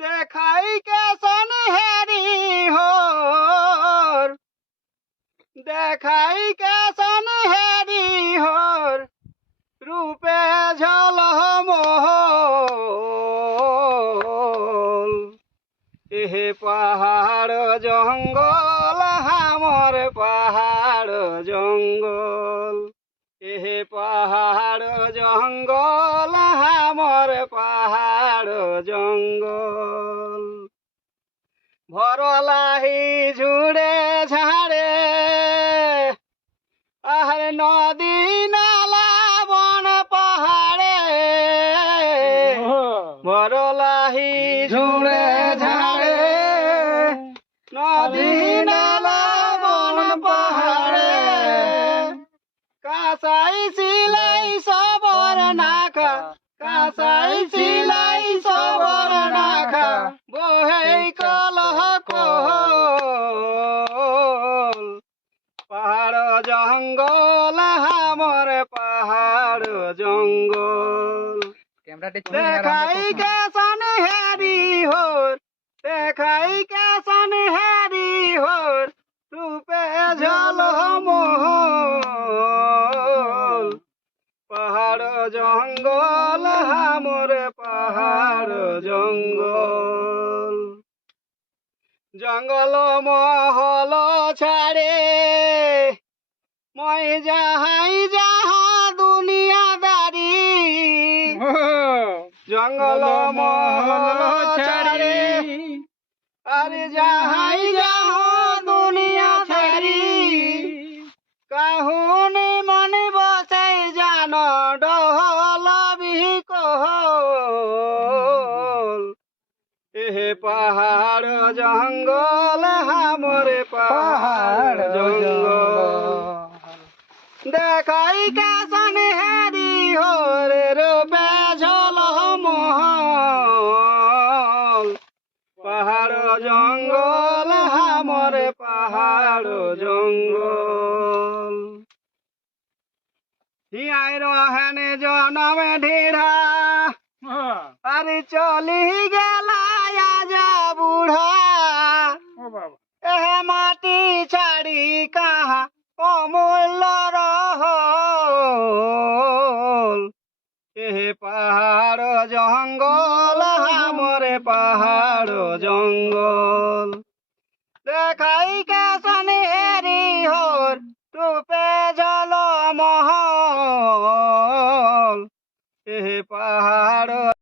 দেখাই কেসন হেরি হোর, দেখাই কেসন হেরি হোর, রূপে ঝলমল। এহে পাহাড় জঙ্গল হামর পাহাড় জঙ্গল, এহে পাহাড় জঙ্গল হামর পাহাড় জঙ্গল। ভরলাহি ঝুড়ে ঝাড়ে আর নদী নালা বন পাহাড়ে, ভরলাহি ঝুড়ে ঝাড়ে নদী নালা বন পাহাড়ে। কাঁসাই সিলাই সবর নাখা, কাঁসাই সিলাই সবর নাখা, বহে কলহ কোহল। পাহাড় জঙ্গল হামর পাহাড় জঙ্গল। দেখাই কেসন হেরি হোর, দেখাই কেসন হেরি হোর, রূপে ঝলমল। পাহাড় জঙ্গল হামর পাহাড় জঙ্গল। জঙ্গল মহল ছাড়ে মই যাহাই যাহা দুনিয়াদারি, জঙ্গল মহল ছাড়ে আরে যাহাই যাহা দুনিয়া ছাড়ি। কাহুনি মনে বসে জান ডহল বিকল। এহে পাহাড় জঙ্গল হামর পাহাড় জঙ্গল। দেখাই কেসন হেরি হোর, রূপে ঝলমল। পাহাড় জঙ্গল হামর পাহাড় জঙ্গল। হিয়াই রহেন জনম ঢেড়া আরে চলি গেলা আজ বুড়া। এহে মাটি ছাড়ি কাহা অমূল্য রহল। এহে পাহাড় জঙ্গল হামর পাহাড় জঙ্গল।